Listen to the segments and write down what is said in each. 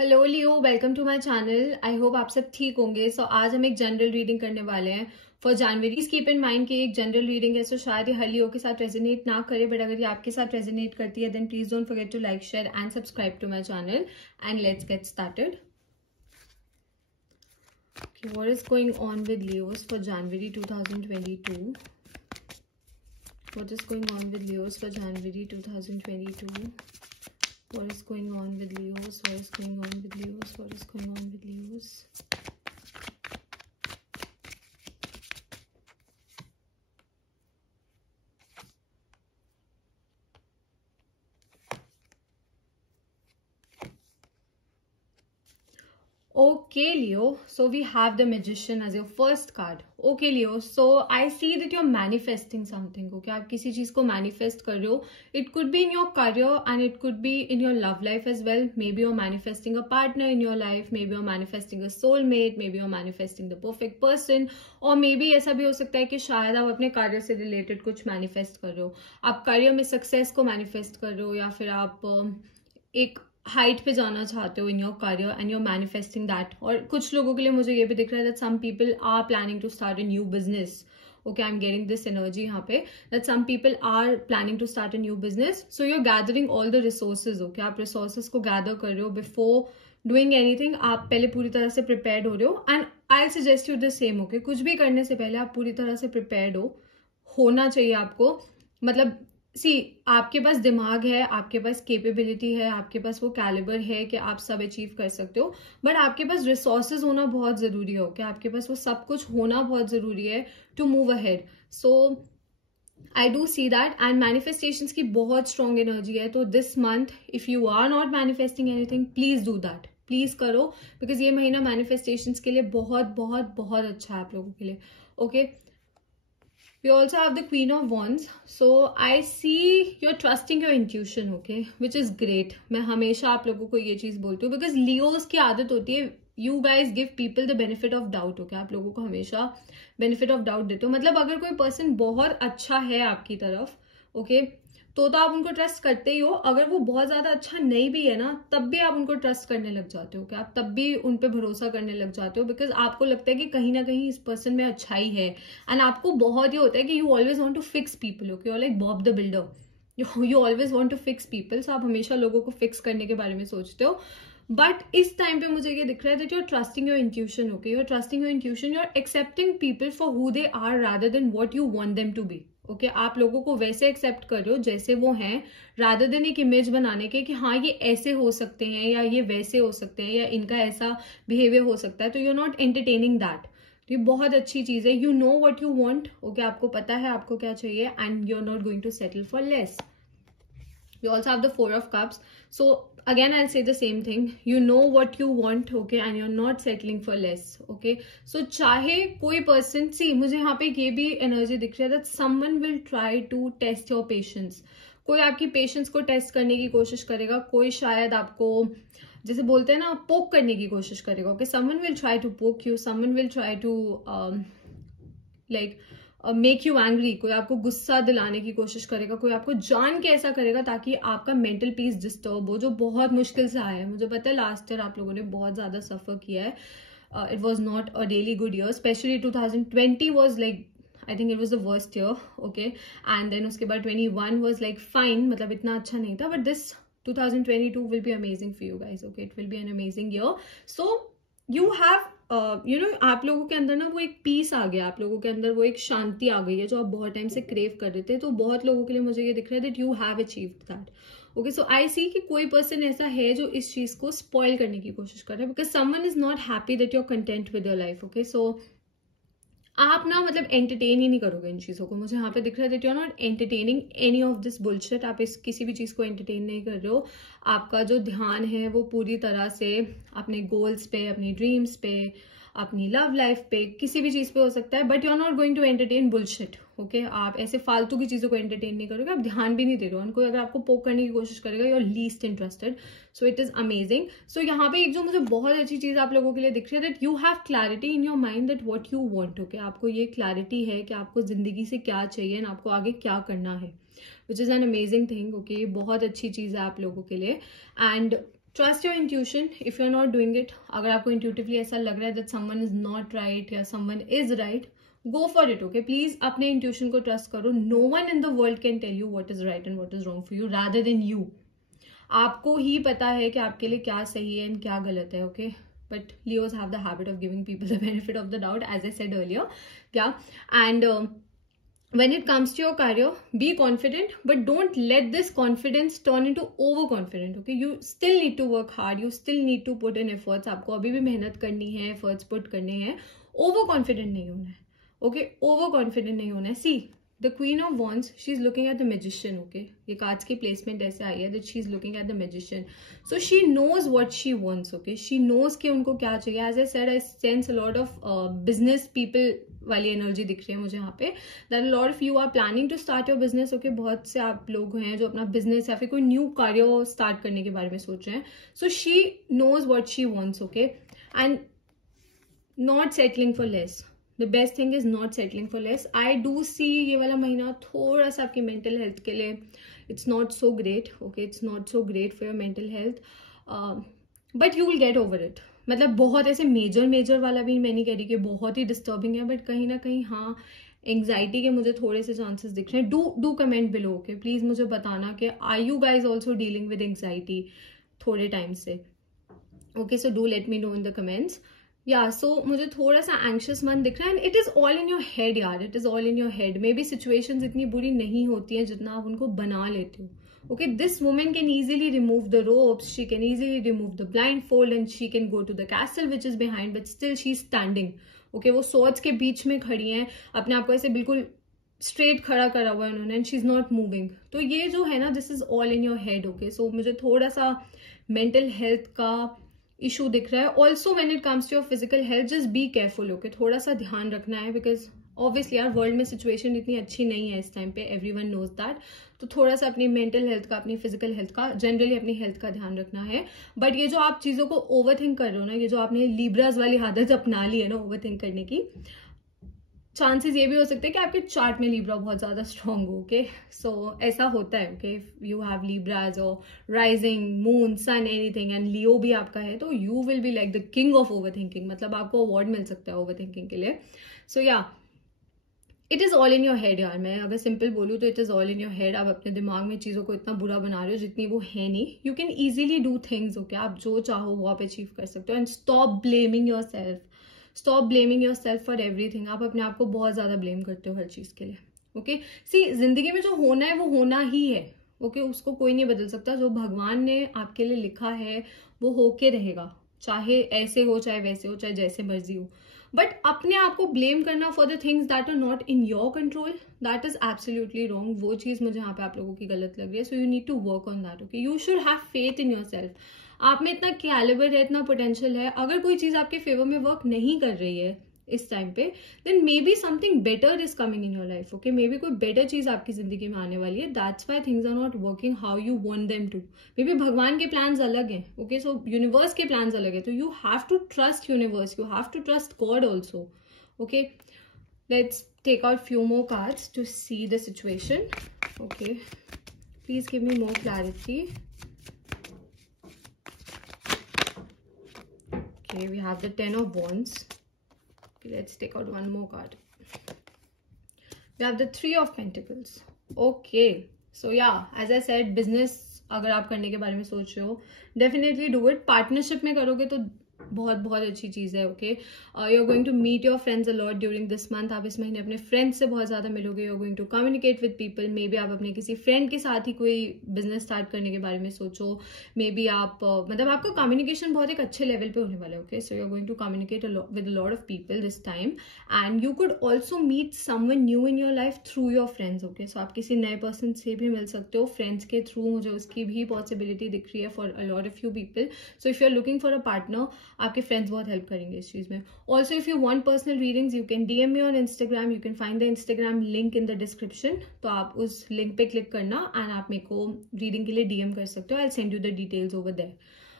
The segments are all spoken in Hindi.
Hello Leo, welcome to my channel. I hope आप सब ठीक होंगे। आज हम एक जनरल रीडिंग करने वाले हैं for January. Keep in mind कि एक जनरल रीडिंग है, शायद ये हर लियो के साथ रेजोनेट ना करे, बट अगर ये आपके साथ रेजोनेट करती है then please don't forget to like, share and subscribe to my channel and let's get started. What is going on with Leos for January 2022? What is going on with Leos for January 2022? What is going on with Leos? What is going on with Leos? What is going on with Leos? Okay, Leo. So we have the Magician as your first card. Okay, Leo. So I see that you're manifesting something. Okay, आप किसी चीज को manifest कर रहे हो. It could be in your career and it could be in your love life as well. Maybe you're manifesting a partner in your life. Maybe you're manifesting a soulmate. Maybe you're manifesting the perfect person. और maybe ऐसा भी हो सकता है कि शायद आप अपने कार्य से related कुछ manifest कर रहे हो. आप कार्य में success को manifest कर रहे हो, या फिर आप एक हाइट पे जाना चाहते हो in your career and your manifesting that. और कुछ लोगों के लिए मुझे ये भी दिख रहा है that some people are planning to start a new business. Okay, I am getting this energy यहाँ पे that some people are planning to start a new business. So you are gathering all the resources. Okay, आप रिसोर्सेज को गैदर कर रहे हो बिफोर डूइंग एनीथिंग. आप पहले पूरी तरह से प्रिपेयर्ड हो रहे हो and I suggest you the same. Okay, कुछ भी करने से पहले आप पूरी तरह से प्रिपेयर्ड होना चाहिए आपको. मतलब आपके पास दिमाग है, आपके पास कैपेबिलिटी है, आपके पास वो कैलिबर है कि आप सब अचीव कर सकते हो, बट आपके पास रिसोर्सेज होना बहुत जरूरी है. ओके, आपके पास वो सब कुछ होना बहुत जरूरी है to move ahead. So I do see that and manifestations की बहुत स्ट्रॉन्ग एनर्जी है. तो this month if you are not manifesting anything, please do that, please करो, बिकॉज ये महीना मैनिफेस्टेशंस के लिए बहुत बहुत बहुत अच्छा है आप लोगों के लिए. Okay, we also have the Queen of Wands. So I see you're trusting your intuition, okay, which is great. मैं हमेशा आप लोगों को ये चीज बोलती हूँ because Leos की आदत होती है you guys give people the benefit of doubt. okay, आप लोगों को हमेशा benefit of doubt देते हो. मतलब अगर कोई पर्सन बहुत अच्छा है आपकी तरफ, okay, तो आप उनको ट्रस्ट करते ही हो. अगर वो बहुत ज्यादा अच्छा नहीं भी है ना, तब भी आप उनको ट्रस्ट करने लग जाते हो. आप तब भी उन पे भरोसा करने लग जाते हो बिकॉज आपको लगता है कि कहीं ना कहीं इस पर्सन में अच्छाई है. एंड आपको बहुत ये होता है कि you always want to fix people. Okay, like Bob the builder, you always want to fix people. So आप हमेशा लोगों को फिक्स करने के बारे में सोचते हो. बट इस टाइम पे मुझे ये दिख रहा है that you are trusting your intuition. Okay, you are trusting your intuition. You are accepting people for who they are rather than what you want them to be. Okay, आप लोगों को वैसे एक्सेप्ट कर रहे हो जैसे वो हैं, रादर देन एक इमेज बनाने के कि हाँ ये ऐसे हो सकते हैं या ये वैसे हो सकते हैं या इनका ऐसा बिहेवियर हो सकता है. तो you are not entertaining that. ये बहुत अच्छी चीज है. You know what you want. Okay, आपको पता है आपको क्या चाहिए and you are not going to settle for less. You also have the Four of Cups. So again I'll say the same thing. You know what you want, okay, and you're not settling for less. Okay, so चाहे कोई person, see मुझे यहाँ पे ये भी एनर्जी दिख रही है that someone will try to test your patience. कोई आपकी पेशेंस को टेस्ट करने की कोशिश करेगा. कोई शायद आपको जैसे बोलते हैं ना पोक करने की कोशिश करेगा. Okay, someone will try to poke you, someone will try to like make you angry. कोई आपको गुस्सा दिलाने की कोशिश करेगा, कोई आपको जान के ऐसा करेगा ताकि आपका मेंटल पीस डिस्टर्ब हो, जो बहुत मुश्किल से आया है. मुझे पता है लास्ट ईयर आप लोगों ने बहुत ज्यादा सफर किया है. It was not a really good year. Specially 2020 was like I think it was the worst year. Okay, and then उसके बाद 21 वॉज लाइक फाइन, मतलब इतना अच्छा नहीं था. But this 2022 will be amazing for you guys. Okay, it will be an amazing year. So you have आप लोगों के अंदर ना वो एक पीस आ गया, आप लोगों के अंदर वो एक शांति आ गई है जो आप बहुत टाइम से क्रेव कर रहे थे. तो बहुत लोगों के लिए मुझे ये दिख रहा है that you have achieved that. Okay, so I see कि कोई पर्सन ऐसा है जो इस चीज को स्पॉइल करने की कोशिश कर रहा है because someone is not happy that you are content with your life. Okay, so आप ना मतलब एंटरटेन ही नहीं करोगे इन चीजों को. मुझे यहाँ पे दिख रहा है that you are not entertaining any of this bullshit. आप इस किसी भी चीज को एंटरटेन नहीं कर रहे हो. आपका जो ध्यान है वो पूरी तरह से अपने गोल्स पे, अपनी ड्रीम्स पे, अपनी लव लाइफ पे, किसी भी चीज पे हो सकता है. But you are not going to entertain bullshit. Okay, आप ऐसे फालतू की चीजों को एंटरटेन नहीं करोगे. आप ध्यान भी नहीं दे रहे हो उनको. अगर आपको पोक करने की कोशिश करेगा you are least interested. So it is amazing. So यहाँ पे एक जो मुझे बहुत अच्छी चीज आप लोगों के लिए दिख रही है that you have clarity in your mind that what you want. Okay, आपको ये क्लैरिटी है कि आपको जिंदगी से क्या चाहिए एंड आपको आगे क्या करना है, which is an amazing thing. Okay, ये बहुत अच्छी चीज है आप लोगों के लिए. And trust your intuition if you are not doing it. अगर आपको इंट्यूटिवली ऐसा लग रहा है that someone is not right या someone is right, go for it. Okay, please अपने इंट्यूशन को ट्रस्ट करो. No one in the world can tell you what is right and what is wrong for you rather than you. आपको ही पता है कि आपके लिए क्या सही है एंड क्या गलत है. Okay, but Leos have the habit of giving people the benefit of the doubt, as I said earlier. Yeah, and when it comes to your career, be confident, but don't let this confidence turn into overconfident. Okay, you still need to work hard, you still need to put in efforts. आपको अभी भी मेहनत करनी है, efforts put करने हैं. Overconfident नहीं होना है. Okay, overconfident नहीं होना है. See, the Queen of Wands, she's looking at the Magician. Okay, ये cards की placement ऐसे आई है that she's looking at the Magician. So she knows what she wants. Okay, she knows कि उनको क्या चाहिए. As I said, I sense a lot of business people वाली एनर्जी दिख रही है मुझे यहाँ पे. That a lot of you are planning to start your business. Okay, बहुत से आप लोग हैं जो अपना business या फिर कोई न्यू कार्य स्टार्ट करने के बारे में सोच रहे हैं. So she knows what she wants. Okay, and not settling for less. The best thing is not settling for less. I do see ये वाला महीना थोड़ा सा आपकी mental health के लिए it's not so great. Okay, it's not so great for your mental health. But you will get over it. मतलब बहुत ऐसे मेजर वाला भी मैं नहीं कह रही कि बहुत ही डिस्टर्बिंग है, बट कहीं ना कहीं हाँ एंग्जाइटी के मुझे थोड़े से चांसेस दिख रहे हैं. Do comment below. Okay, please मुझे बताना कि are you guys also dealing with anxiety थोड़े टाइम से. Okay, so do let me know in the comments. या सो मुझे थोड़ा सा एंक्शियस मन दिख रहा है and it is all in your head यार. It is all in your head. Maybe situations इतनी बुरी नहीं होती हैं जितना आप उनको बना लेते हो. Okay, this woman can easily remove the ropes, she can easily remove the blindfold and she can go to the castle which is behind, but still she's standing. Okay, वो swords के बीच में खड़ी हैं, अपने आप को ऐसे बिल्कुल straight खड़ा करा हुआ है उन्होंने and she's not moving. तो ये जो है ना, this is all in your head. Okay, so मुझे थोड़ा सा mental health का इशू दिख रहा है. Also when it comes to your physical health, just be careful. Okay, थोड़ा सा ध्यान रखना है बिकॉज ऑब्वियसली यार वर्ल्ड में सिचुएशन इतनी अच्छी नहीं है इस टाइम पे. Everyone knows that. तो थोड़ा सा अपनी मेंटल हेल्थ का, अपनी फिजिकल हेल्थ का, जनरली अपनी हेल्थ का ध्यान रखना है. बट ये जो आप चीजों को ओवर थिंक कर रहे हो ना, ये जो आपने लीब्राज वाली आदत अपना ली है ना ओवर थिंक करने की, चांसेस ये भी हो सकते हैं कि आपके चार्ट में लीब्रा बहुत ज्यादा स्ट्रांग हो. ओके, सो ऐसा होता है. ओके, यू हैव लीब्राज और rising moon sun anything and Leo भी आपका है, तो you will be like the king of overthinking. मतलब आपको अवार्ड मिल सकता है ओवर थिंकिंग के लिए. सो या, it is all in your head यार. मैं अगर सिंपल बोलूँ तो it is all in your head. आप अपने दिमाग में चीजों को इतना बुरा बना रहे हो जितनी वो है नहीं. You can easily do things. Okay, आप जो चाहो वो आप अचीव कर सकते हो. And stop blaming your self. Stop blaming your self for everything. आप अपने आप को बहुत ज्यादा ब्लेम करते हो हर चीज के लिए. ओके, सी जिंदगी में जो होना है वो होना ही है. ओके, उसको कोई नहीं बदल सकता. जो भगवान ने आपके लिए लिखा है वो होके रहेगा, चाहे ऐसे हो चाहे वैसे हो चाहे जैसे मर्जी हो. बट अपने आप को ब्लेम करना for the things that are not in your control, that is absolutely wrong. वो चीज मुझे यहाँ पे आप लोगों की गलत लग रही है. So you need to work on that. Okay, you should have faith in yourself. आप में इतना कैलिबर है, इतना पोटेंशियल है. अगर कोई चीज आपके फेवर में वर्क नहीं कर रही है इस टाइम पे, then maybe something better is coming in your life. Okay, maybe कोई बेटर चीज आपकी जिंदगी में आने वाली है. That's why things are not working how you want them to. Maybe भगवान के प्लान्स अलग हैं. ओके, सो यूनिवर्स के प्लान्स अलग है. तो you have to trust universe, you have to trust God also. Okay, let's take out few more cards to see the situation. Okay, please give me more clarity. Okay, we have the 10 of Wands. Okay, let's take out one more card. We have the 3 of Pentacles. Okay, so yeah, as I said, business अगर आप करने के बारे में सोच रहे हो, definitely do it. Partnership में करोगे तो बहुत बहुत अच्छी चीज है. Okay, you are going to meet your friends a lot during this month. आप इस महीने अपने फ्रेंड्स से बहुत ज्यादा मिलोगे. You are going to communicate with people. Maybe आप अपने किसी फ्रेंड के साथ ही कोई बिजनेस स्टार्ट करने के बारे में सोचो. मे बी आप मतलब आपका कम्युनिकेशन बहुत एक अच्छे लेवल पे होने वाला है. Okay, so you are going to communicate with a lot of people this time and you could also meet someone new in your life through your friends. Okay, so आप किसी नए पर्सन से भी मिल सकते हो फ्रेंड्स के थ्रू. मुझे उसकी भी पॉसिबिलिटी दिख रही है for a lot of you people. So if you are looking for a partner, आपके फ्रेंड्स बहुत हेल्प करेंगे इस चीज में. Also if you want personal readings, you can DM me on Instagram. You can find the Instagram link in the description. तो आप उस लिंक पे क्लिक करना एंड आप मेरे को रीडिंग के लिए डीएम कर सकते हो. I send you the details over there.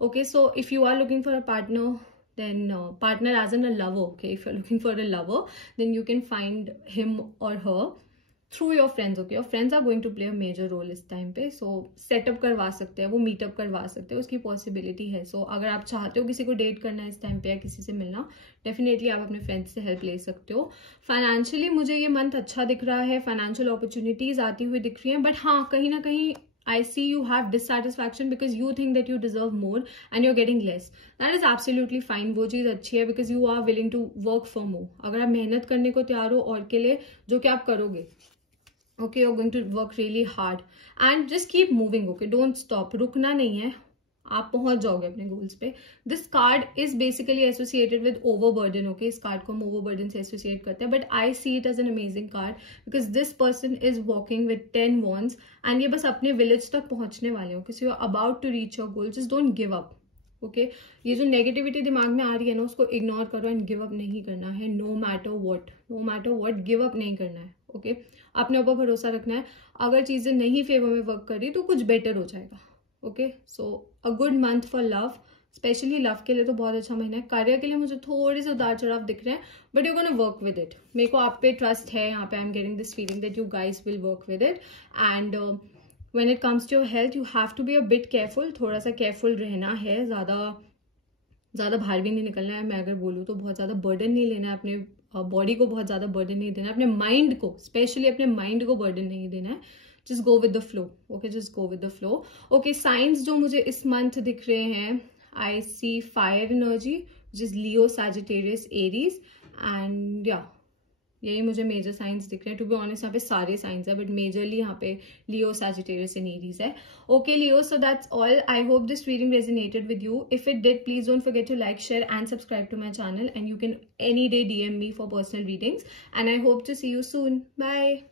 Okay, so if you are looking for a partner, then partner as in a lover. Okay, if you're looking for a lover, then you can find him or her through your friends. Okay, your friends are going to play a major role इस टाइम पे. सो सेटअप करवा सकते हैं वो, मीटअप करवा सकते हैं, उसकी पॉसिबिलिटी है. सो अगर आप चाहते हो किसी को डेट करना है इस टाइम पे या किसी से मिलना, डेफिनेटली आप अपने फ्रेंड्स से हेल्प ले सकते हो. फाइनेंशियली मुझे ये मंथ अच्छा दिख रहा है, फाइनेंशियल अपॉर्चुनिटीज आती हुई दिख रही हैं, बट हाँ कहीं ना कहीं I see you have dissatisfaction because you think that you deserve more and you're getting less. That is absolutely fine. वो चीज़ अच्छी है because you are willing to work for more. अगर आप मेहनत करने को तैयार हो और के लिए जो कि आप करोगे, okay, you're going to work really hard and just keep moving. Okay, don't stop. रुकना नहीं है, आप पहुंच जाओगे अपने गोल्स पे. This card is basically associated with overburden. Okay, इस कार्ड को हम ओवरबर्डन से एसोसिएट करते हैं, but I see it as an amazing card because this person is walking with 10 wands and ये बस अपने विलेज तक पहुंचने वाले हो. So you are about to reach your goal. Just don't give up. Okay, ये जो नेगेटिविटी दिमाग में आ रही है ना, उसको इग्नोर करो एंड गिव अप नहीं करना है. No matter what give up नहीं करना है. ओके, अपने ऊपर भरोसा रखना है. अगर चीजें नहीं फेवर में वर्क कर रही तो कुछ बेटर हो जाएगा. Okay, so a good month for love. Specially love के लिए तो बहुत अच्छा महीना है. कार्य के लिए मुझे थोड़े से उतार चढ़ाव दिख रहे हैं, but you gonna work with it. मेरे को आप पे ट्रस्ट है यहाँ पे. I am getting this feeling that you guys will work with it. And when it comes to your health, you have to be a bit careful. थोड़ा सा केयरफुल रहना है. ज़्यादा बाहर भी नहीं निकलना है. मैं अगर बोलूँ तो बहुत ज़्यादा बर्डन नहीं लेना है. अपने बॉडी को बहुत ज़्यादा बर्डन नहीं देना है. अपने माइंड को, स्पेशली अपने माइंड को बर्डन नहीं देना है. Just go with the flow. Okay, just go with the flow. Okay, signs जो मुझे इस month दिख रहे हैं, I see fire energy, which is Leo, Sagittarius, Aries, and yeah, यही मुझे मेजर साइंस दिख रहे हैं. टू बी ऑनेस्ट यहाँ पे सारे साइंस है, बट मेजरली यहाँ पे लियो, सैजिटेरियस एंड एरीज है. Okay Leo, so that's all. I hope this reading resonated with you. If it did, please don't forget to like, share and subscribe to my channel, and you can any day DM me for personal readings, and I hope to see you soon. Bye.